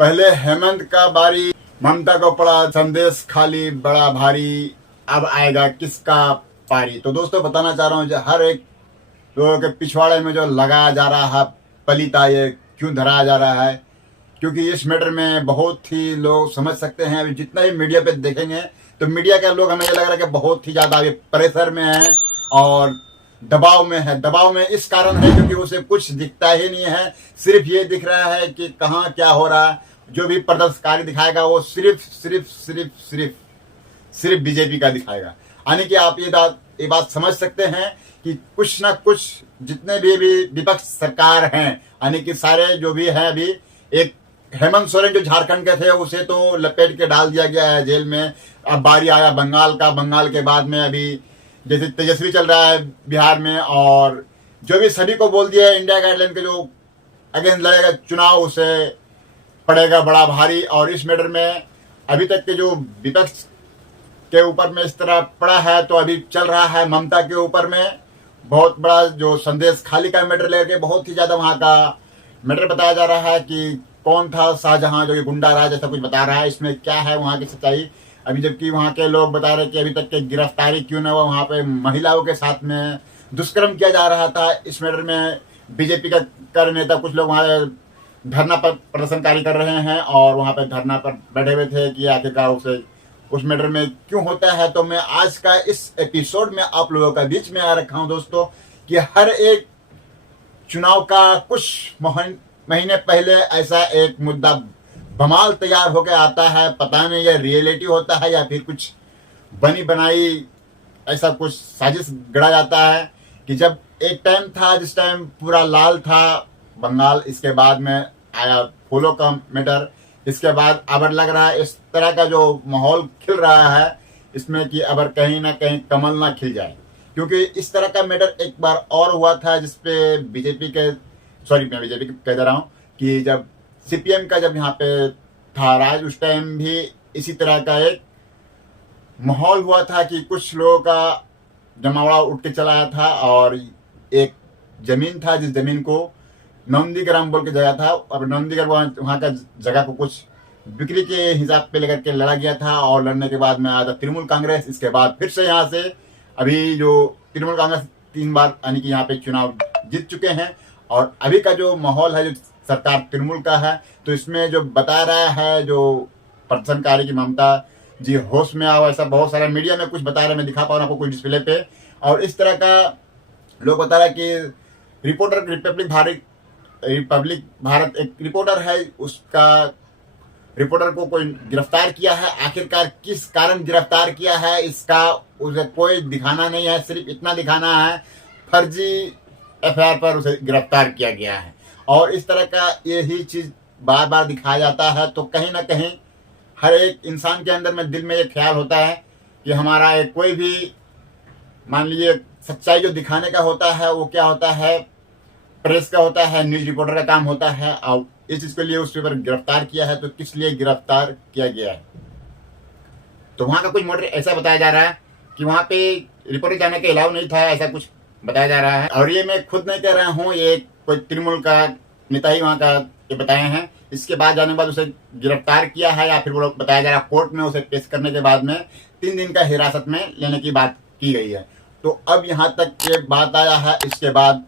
पहले हेमंत का बारी, ममता को पड़ा संदेश खाली बड़ा भारी, अब आएगा किसका पारी। तो दोस्तों बताना चाह रहा हूँ, जो हर एक लोगों के पिछवाड़े में जो लगाया जा रहा है पलीता, ये क्यों धराया जा रहा है, क्योंकि इस मैटर में बहुत ही लोग समझ सकते हैं। अभी जितना ही मीडिया पे देखेंगे तो मीडिया के लोग, हमें ये लग रहा है कि बहुत ही ज़्यादा अभी प्रेशर में है और दबाव में है। दबाव में इस कारण है क्योंकि उसे कुछ दिखता ही नहीं है, सिर्फ ये दिख रहा है कि कहाँ क्या हो रहा है। जो भी प्रदर्शनकारी दिखाएगा वो सिर्फ सिर्फ सिर्फ सिर्फ सिर्फ बीजेपी का दिखाएगा। यानी कि आप ये बात समझ सकते हैं कि कुछ ना कुछ जितने भी विपक्ष सरकार हैं, यानी कि सारे जो भी हैं, अभी एक हेमंत सोरेन जो झारखंड के थे उसे तो लपेट के डाल दिया गया है जेल में। अब बारी आया बंगाल का। बंगाल के बाद में अभी जैसे तेजस्वी चल रहा है बिहार में, और जो भी सभी को बोल दिया है इंडिया गाइडलाइन के जो अगेंस्ट लड़ेगा चुनाव उसे पड़ेगा बड़ा भारी। और इस मैटर में अभी तक के जो विपक्ष के ऊपर में इस तरह पड़ा है, तो अभी चल रहा है ममता के ऊपर में बहुत बड़ा जो संदेश खाली का मैटर लेके बहुत ही ज्यादा वहां का मैटर बताया जा रहा है कि कौन था शाहजहां जो कि गुंडा राज ऐसा कुछ बता रहा है। इसमें क्या है वहां की सच्चाई, अभी जबकि वहां के लोग बता रहे कि अभी तक के गिरफ्तारी क्यों न हुआ, वहां पे महिलाओं के साथ में दुष्कर्म किया जा रहा था। इस मैटर में बीजेपी का कर नेता कुछ लोग वहां धरना पर प्रदर्शनकारी कर रहे हैं और वहां पे धरना पर बैठे हुए थे कि आखिरकार उसे उस मैटर में क्यों होता है। तो मैं आज का इस एपिसोड में आप लोगों का बीच में आ रखा हूं दोस्तों कि हर एक चुनाव का कुछ महीने पहले ऐसा एक मुद्दा बवाल तैयार होकर आता है। पता नहीं ये रियलिटी होता है या फिर कुछ बनी बनाई ऐसा कुछ साजिश गढ़ा जाता है कि जब एक टाइम था जिस टाइम पूरा लाल था बंगाल, इसके बाद में आया फूलों का मैटर, इसके बाद अब लग रहा है इस तरह का जो माहौल खिल रहा है इसमें कि अब कहीं ना कहीं कमल ना खिल जाए। क्योंकि इस तरह का मैटर एक बार और हुआ था जिसपे मैं बीजेपी कह दे रहा हूँ कि जब सीपीएम का जब यहाँ पे था राज, उस टाइम भी इसी तरह का एक माहौल हुआ था कि कुछ लोगों का जमावड़ा उठ के चला आया था और एक जमीन था जिस जमीन को नंदीग्राम बोल के जगह था। अब नंदीग्राम वहाँ का जगह को कुछ बिक्री के हिसाब पे लेकर के लड़ा गया था और लड़ने के बाद में आया था तृणमूल कांग्रेस। इसके बाद फिर से यहाँ से अभी जो तृणमूल कांग्रेस 3 बार यानी कि यहाँ पे चुनाव जीत चुके हैं और अभी का जो माहौल है जो सरकार तृणमूल का है, तो इसमें जो बता रहा है जो प्रदर्शनकारी की ममता जी होश में आओ, ऐसा बहुत सारा मीडिया में कुछ बता रहे, मैं दिखा पा रहा हूँ आपको कुछ डिस्प्ले पे। और इस तरह का लोग बता रहा है कि रिपोर्टर रिपब्लिक भारत एक रिपोर्टर है, उसका रिपोर्टर को कोई गिरफ्तार किया है। आखिरकार किस कारण गिरफ्तार किया है इसका उसे कोई दिखाना नहीं है, सिर्फ इतना दिखाना है फर्जी एफआईआर पर उसे गिरफ्तार किया गया है। और इस तरह का यही चीज बार बार दिखाया जाता है, तो कहीं ना कहीं हर एक इंसान के अंदर में दिल में ये ख्याल होता है कि हमारा एक कोई भी मान लीजिए सच्चाई जो दिखाने का होता है वो क्या होता है, प्रेस का होता है, न्यूज रिपोर्टर का काम होता है। और इस चीज के लिए उस पर गिरफ्तार किया है, तो किस लिए गिरफ्तार किया गया है, तो वहां का कुछ मोटर ऐसा बताया जा रहा है कि वहां पे रिपोर्टर जाने के अलाउ नहीं था, ऐसा कुछ बताया जा रहा है। और ये मैं खुद नहीं कह रहा हूँ, ये कोई तृणमूल का नेता ही वहां का ये बताए हैं। इसके बाद जाने के बाद उसे गिरफ्तार किया है या फिर वो बताया जा रहा है कोर्ट में उसे पेश करने के बाद में 3 दिन का हिरासत में लेने की बात की गई है। तो अब यहाँ तक ये बात आया है। इसके बाद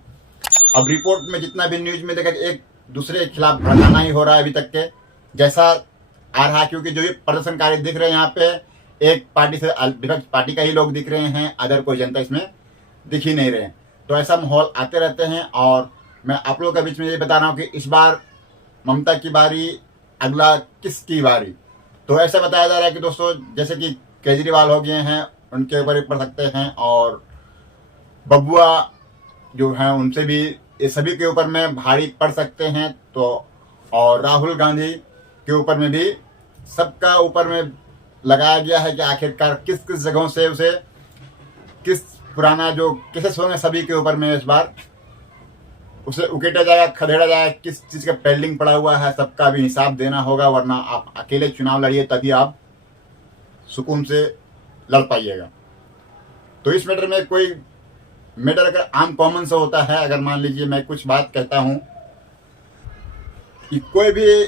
अब रिपोर्ट में जितना भी न्यूज में देखा एक दूसरे के खिलाफ भड़काना ही हो रहा है अभी तक के जैसा आ रहा है, क्योंकि जो भी प्रदर्शनकारी दिख रहे हैं यहाँ पे एक पार्टी से विपक्ष पार्टी का ही लोग दिख रहे हैं, अदर कोई जनता इसमें दिख ही नहीं रहे। तो ऐसा माहौल आते रहते हैं और मैं आप लोगों के बीच में ये बता रहा हूँ कि इस बार ममता की बारी, अगला किसकी बारी। तो ऐसा बताया जा रहा है कि दोस्तों जैसे कि केजरीवाल हो गए हैं उनके ऊपर भी पड़ सकते हैं और बबुआ जो हैं उनसे भी ये सभी के ऊपर में भारी पड़ सकते हैं। तो और राहुल गांधी के ऊपर में भी सबका ऊपर में लगाया गया है कि आखिरकार किस किस जगहों से उसे किस पुराना जो केसेस होंगे सभी के ऊपर में इस बार उसे उकेटा जाएगा, खदेड़ा जाएगा, किस चीज का पेंडिंग पड़ा हुआ है सबका भी हिसाब देना होगा। वरना आप अकेले चुनाव लड़िए तभी आप सुकून से लड़ पाइएगा। तो इस मैटर में कोई मैटर अगर आम कॉमन से होता है, अगर मान लीजिए मैं कुछ बात कहता हूं कि कोई भी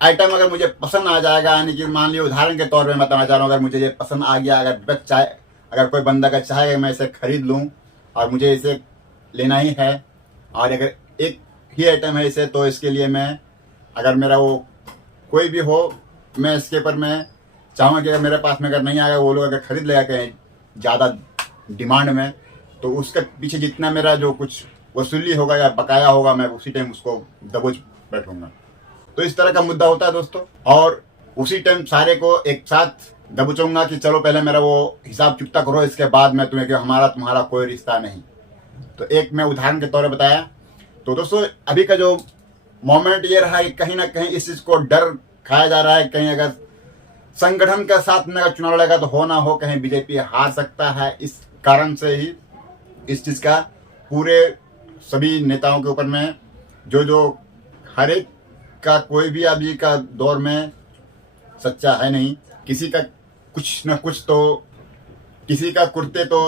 आइटम अगर मुझे पसंद आ जाएगा, यानी कि मान लिया उदाहरण के तौर पे मैं बताना चाह रहा हूँ, अगर मुझे ये पसंद आ गया, अगर कोई बंदा का चाहे मैं इसे खरीद लूँ और मुझे इसे लेना ही है, और अगर एक ही आइटम है इसे, तो इसके लिए मैं, अगर मेरा वो कोई भी हो, मैं इसके ऊपर मैं चाहूँगा कि अगर मेरे पास में अगर नहीं आएगा, वो लोग अगर खरीद लेगा कहीं ज़्यादा डिमांड में, तो उसके पीछे जितना मेरा जो कुछ वसूली होगा या बकाया होगा, मैं उसी टाइम उसको दबोच बैठूंगा। तो इस तरह का मुद्दा होता है दोस्तों, और उसी टाइम सारे को एक साथ दबोचूंगा कि चलो पहले मेरा वो हिसाब चुकता करो, इसके बाद मैं तुम्हें, कि हमारा तुम्हारा कोई रिश्ता नहीं। तो एक मैं उदाहरण के तौर पर बताया। तो दोस्तों अभी का जो मोमेंट ये रहा है, कहीं ना कहीं इस चीज को डर खाया जा रहा है, कहीं अगर संगठन का साथ में अगर चुनाव लड़ेगा तो हो ना हो कहीं बीजेपी हार सकता है। इस कारण से ही इस चीज का पूरे सभी नेताओं के ऊपर में जो हर एक का, कोई भी अभी का दौर में सच्चा है नहीं, किसी का कुछ न कुछ तो, किसी का कुर्ते तो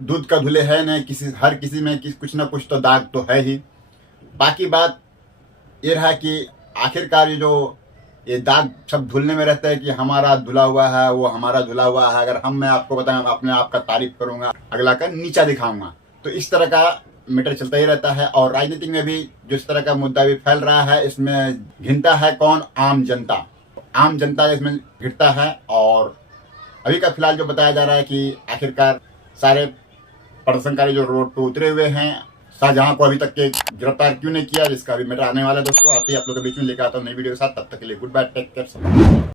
दूध का धुले है नहीं, हर किसी में कुछ न कुछ तो दाग तो है ही। बाकी बात ये रहा कि आखिरकार ये दाग सब धुलने में रहता है कि हमारा धुला हुआ है, वो हमारा धुला हुआ है। अगर मैं आपको बताऊं, अपने आप का तारीफ करूंगा, अगला का नीचा दिखाऊंगा, तो इस तरह का मैटर चलता ही रहता है। और राजनीति में भी जिस तरह का मुद्दा भी फैल रहा है, इसमें घिरता है कौन? आम जनता। आम जनता इसमें घिरता है। और अभी का फिलहाल जो बताया जा रहा है कि आखिरकार सारे प्रदर्शनकारी जो रोड पे उतरे हुए हैं, शाहजहां को अभी तक के गिरफ्तार क्यों नहीं किया, जिसका अभी मैटर आने वाला है दोस्तों। आते ही आप लोग के बीच में लेकर आता हूँ नई वीडियो के साथ। तब तक के लिए गुड बाय, टेक केयर।